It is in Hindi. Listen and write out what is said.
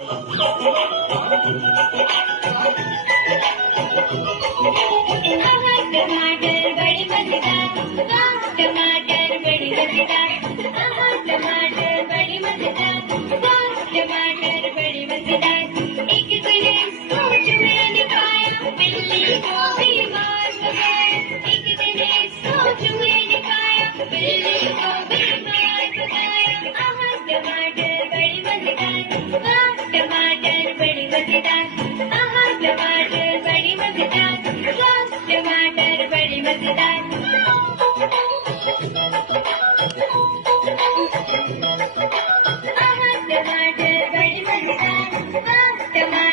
टमाटर बड़ी मजेदार, टमाटर बड़ी मजेदार, टमाटर बड़ी मजेदार, टमाटर बड़ी मजेदार। एक दिन सोच मैंने पाया, बिल्ली को बीमार बनाया। एक दिन सोच मैंने पाया, बिल्ली को बीमार बनाया। टमाटर बड़ी मजेदार, टमाटर बड़ी मजेदार, टमाटर बड़ी मजेदार, टमाटर बड़ी मजेदार। टमाटर बड़ी मजेदार, टमाटर